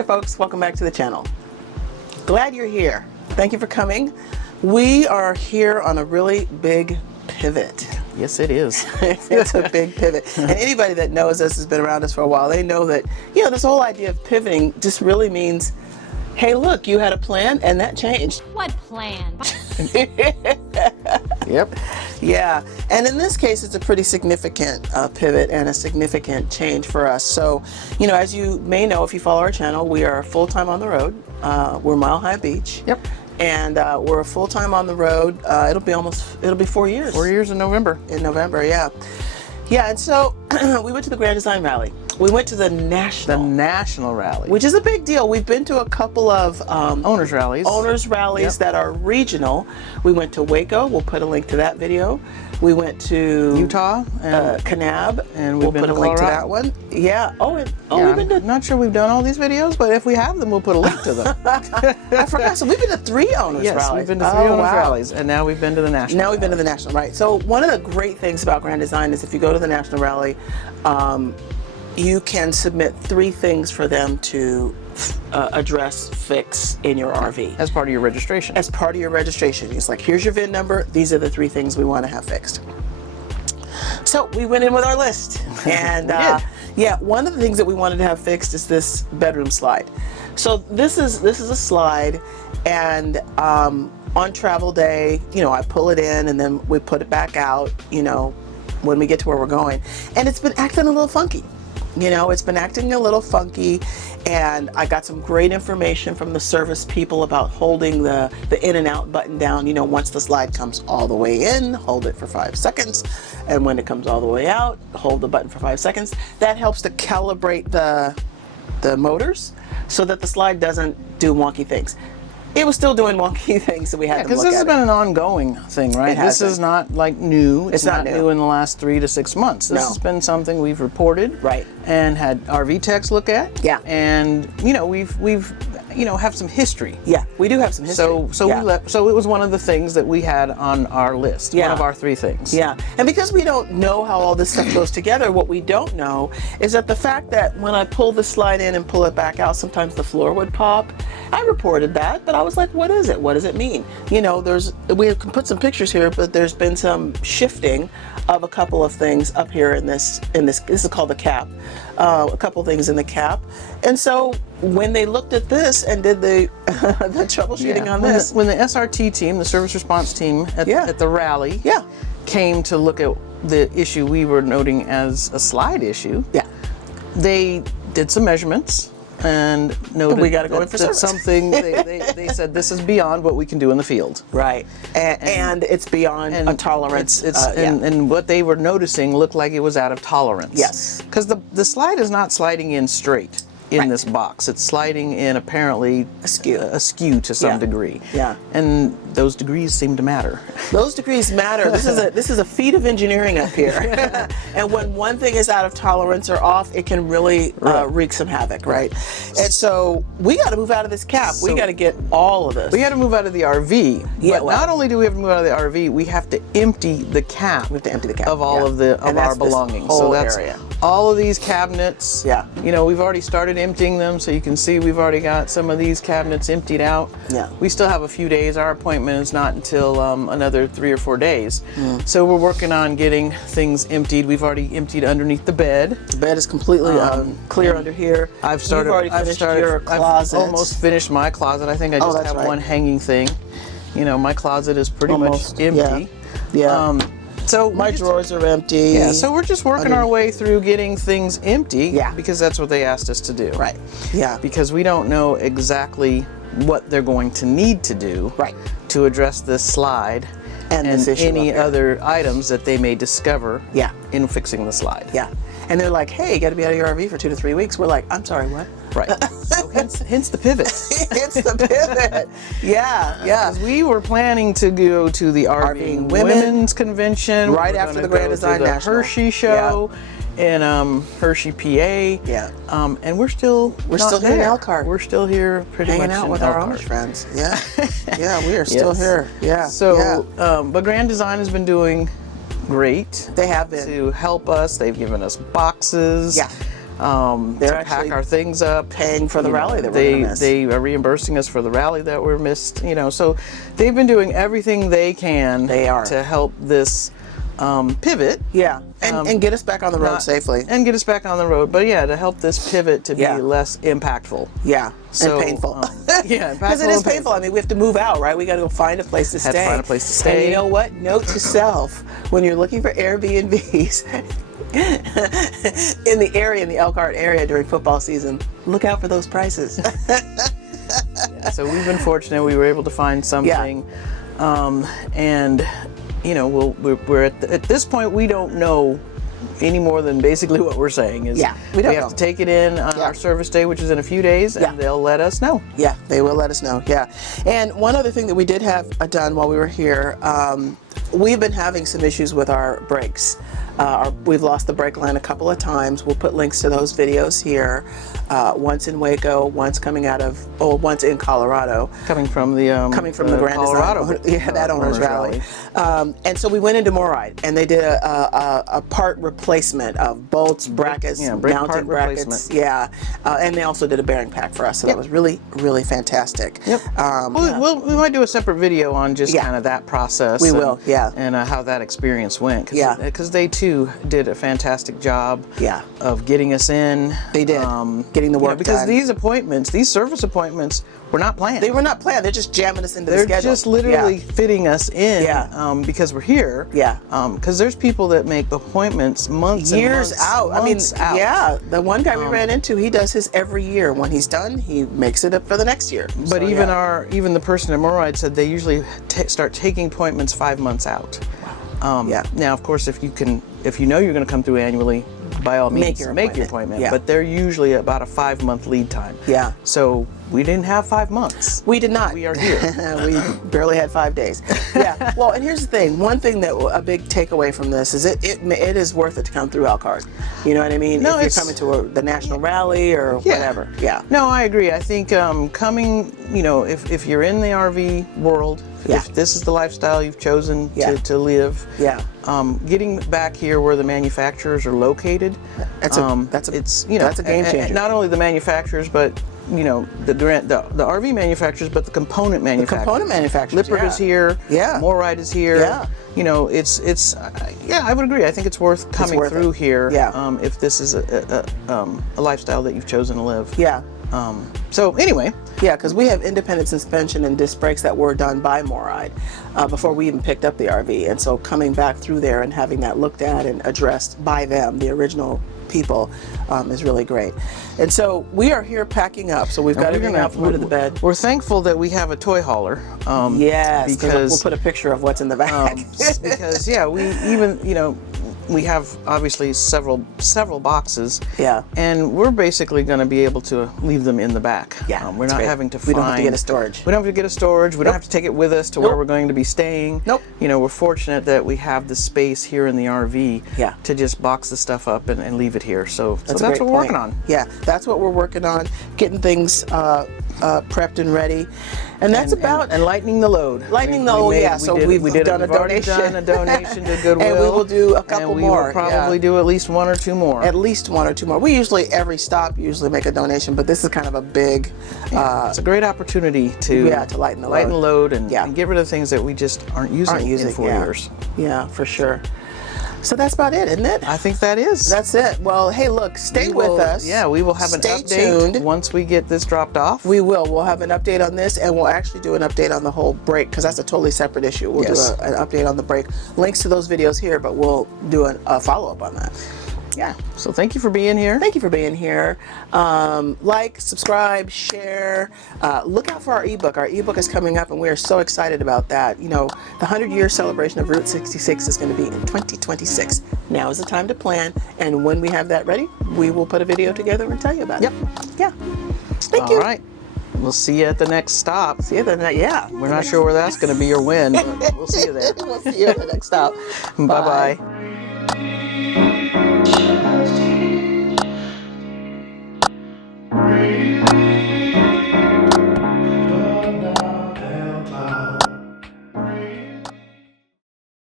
there folks, welcome back to the channel. Glad you're here. Thank you for coming. We are here on a really big pivot. Yes, it is. It's a big pivot. And anybody that knows us, has been around us for a while, they know that, you know, this whole idea of pivoting just really means, hey, look, you had a plan and that changed. What plan? Yep. Yeah, and in this case, it's a pretty significant pivot and a significant change for us. So, you know, as you may know, if you follow our channel, we are full-time on the road. We're Mile High Beach. Yep. And we're full-time on the road. It'll be 4 years. 4 years in November. In November, yeah. Yeah, and so we went to the Grand Design Rally. We went to the National Rally. Which is a big deal. We've been to a couple of owners rallies. Yep. That are regional. We went to Waco. We'll put a link to that video. We went to Utah and Kanab, and we'll put a link to that one. Yeah. We've been to. Not sure we've done all these videos, but if we have them, we'll put a link to them. I forgot. So we've been to 3 owners yes, rallies. we've been to 3 owners rallies, and now we've been to the National. Now we've been to the National, right? So one of the great things about Grand Design is if you go to the National Rally, you can submit 3 things for them to address, fix in your RV. As part of your registration. As part of your registration. It's like, here's your VIN number. These are the 3 things we want to have fixed. So we went in with our list. And yeah, one of the things that we wanted to have fixed is this bedroom slide. So this is a slide, and on travel day, you know, I pull it in and then we put it back out, you know, when we get to where we're going. And it's been acting a little funky. You know, it's been acting a little funky, and I got some great information from the service people about holding the in and out button down. You know, once the slide comes all the way in, hold it for 5 seconds, and when it comes all the way out, hold the button for 5 seconds. That helps to calibrate the motors so that the slide doesn't do wonky things. It was still doing wonky things, so we had to look at it. Because this has been an ongoing thing, right? This is not like new. It's not new in the last 3 to 6 months. This has been something we've reported, right, and had RV techs look at. Yeah. And you know, we've you know, have some history. Yeah, we do have some history. So it was one of the things that we had on our list. Yeah. One of our 3 things. Yeah. And because we don't know how all this stuff goes together, what we don't know is that the fact that when I pull the slide in and pull it back out, sometimes the floor would pop. I reported that, but I was like, what is it? What does it mean? You know, we can put some pictures here, but there's been some shifting of a couple of things up here in this is called the cap. A couple things in the cap. And so when they looked at this and did the troubleshooting on this. When the SRT team, the service response team at the rally, came to look at the issue we were noting as a slide issue, they did some measurements and noted we got to go in for something. They said this is beyond what we can do in the field. Right, and it's beyond a tolerance. And what they were noticing looked like it was out of tolerance. Yes, because the slide is not sliding in straight in this box. It's sliding in apparently askew to some degree. Yeah, and those degrees seem to matter. Those degrees matter. This is a feat of engineering up here. And when one thing is out of tolerance or off, it can really wreak some havoc, right? And so we got to move out of this cap. We got to get all of this. We got to move out of the RV. Yeah, but not only do we have to move out of the RV, we have to empty the cap. We have to empty the cap of all of our belongings. So that's area. All of these cabinets. Yeah. You know, we've already started emptying them, so you can see we've already got some of these cabinets emptied out. Yeah. We still have a few days. Our appointment is not until another 3 or 4 days. So we're working on getting things emptied. We've already emptied underneath the bed. The bed is completely clear under here. I've already finished your closet. I've almost finished my closet. I think I just have one hanging thing. You know, my closet is pretty much empty. Yeah. So my drawers are empty. Yeah, so we're just working our way through getting things empty. Yeah. Because that's what they asked us to do. Right. Yeah. Because we don't know exactly what they're going to need to do to address this slide and any other items that they may discover in fixing the slide. Yeah. And they're like, hey, you got to be out of your RV for 2 to 3 weeks. We're like, I'm sorry, what? Right. So hence the pivot. Hence the pivot. Yeah. Because we were planning to go to the RV Women's Convention right after the Grand Design National. Hershey show in Hershey, PA. Yeah. And we're still here in Elkhart. We're still here pretty much hanging out with Elkhart. our Amish friends. Yeah. Yeah, we are still here. Yeah. So, but Grand Design has been doing great. They have been. To help us. They've given us boxes. Yeah. They're to pack our things up, paying for the rally that we're gonna miss. They are reimbursing us for the rally that we're missed. So they've been doing everything they can. To help this pivot. Yeah, and get us back on the road safely. And get us back on the road, but to help this pivot to be less impactful. Yeah, and painful. Because it is painful. I mean, we have to move out, right? We got to go find a place to stay. Have to find a place to stay. And you know what? Note to self: when you're looking for Airbnbs in the area, in the Elkhart area during football season, look out for those prices. So we've been fortunate; we were able to find something, and we're at this point, we don't know any more than basically what we're saying is we have to take it in on our service day, which is in a few days, and they'll let us know. Yeah, they will let us know. Yeah. And one other thing that we did have done while we were here, we've been having some issues with our brakes. We've lost the brake line a couple of times. We'll put links to those videos here. Once in Waco, once once in Colorado. Coming from the Grand Colorado, Design, that owner's rally. And so we went into Moride, and they did a part replacement of bolts, brackets, mounting brackets. And they also did a bearing pack for us. So that was really, really fantastic. We might do a separate video on just kind of that process. We will, and how that experience went. Because they too did a fantastic job. Of getting us in. They did. Getting the work because done. These appointments, these service appointments, were not planned. They were not planned. They're just jamming us into the schedule. They're just literally fitting us in because we're here. Because there's people that make appointments months years out. Months out. The one guy we ran into, he does his every year. When he's done, he makes it up for the next year. But even the person at Moride said they usually start taking appointments 5 months out. Now, of course, if you know you're going to come through annually, by all means, make your appointment. But they're usually about a 5-month lead time. So we didn't have 5 months. We did not. We are here. We barely had 5 days. Well, and here's the thing. One thing a big takeaway from this is it is worth it to come through Elkhart. You know what I mean? No, if you're coming to the national rally or whatever. No, I agree. I think coming, if you're in the RV world, if this is the lifestyle you've chosen to live, getting back here where the manufacturers are located, that's a game changer. And not only the manufacturers, but the RV manufacturers, but the component manufacturers. The component manufacturers. Lippert is here. Moride is here. It's I would agree. I think it's worth coming through here. If this is a lifestyle that you've chosen to live. So anyway. Because we have independent suspension and disc brakes that were done by Moride before we even picked up the RV. And so coming back through there and having that looked at and addressed by them, the original people, is really great. And so we are here packing up. So we've got everything out from under the bed. We're thankful that we have a toy hauler. Because we'll put a picture of what's in the bag. Because we have obviously several boxes. And we're basically going to be able to leave them in the back. We're not having to find. We don't have to get a storage. We don't have to get a storage. We don't have to take it with us to where we're going to be staying. We're fortunate that we have the space here in the RV to just box the stuff up and leave it here. So that's what we're working on. That's what we're working on, getting things prepped and ready. And that's and lightening the load. So we've done a donation. Done a donation to Goodwill. And we will do a couple more. We will probably do at least 1 or 2 more. At least 1 or 2 more. We usually, every stop, make a donation, but this is kind of a big... it's a great opportunity to lighten the load and get rid of things that we just aren't using in 4 years. Yeah, for sure. So that's about it, isn't it? I think that is. That's it. Well, hey, look, stay with us. Yeah, we will have an update tuned. Once we get this dropped off. We will. We'll have an update on this, and we'll actually do an update on the whole brake, because that's a totally separate issue. We'll do an update on the brake. Links to those videos here, but we'll do a follow-up on that. So thank you for being here. Thank you for being here. Like, subscribe, share. Look out for our ebook. Our ebook is coming up, and we are so excited about that. The 100-year celebration of Route 66 is going to be in 2026. Now is the time to plan, and when we have that ready, we will put a video together and tell you about it. Thank you. All right. We'll see you at the next stop. See you at the We're not sure where that's going to be or when, but we'll see you there. We'll see you at the next stop. Bye-bye.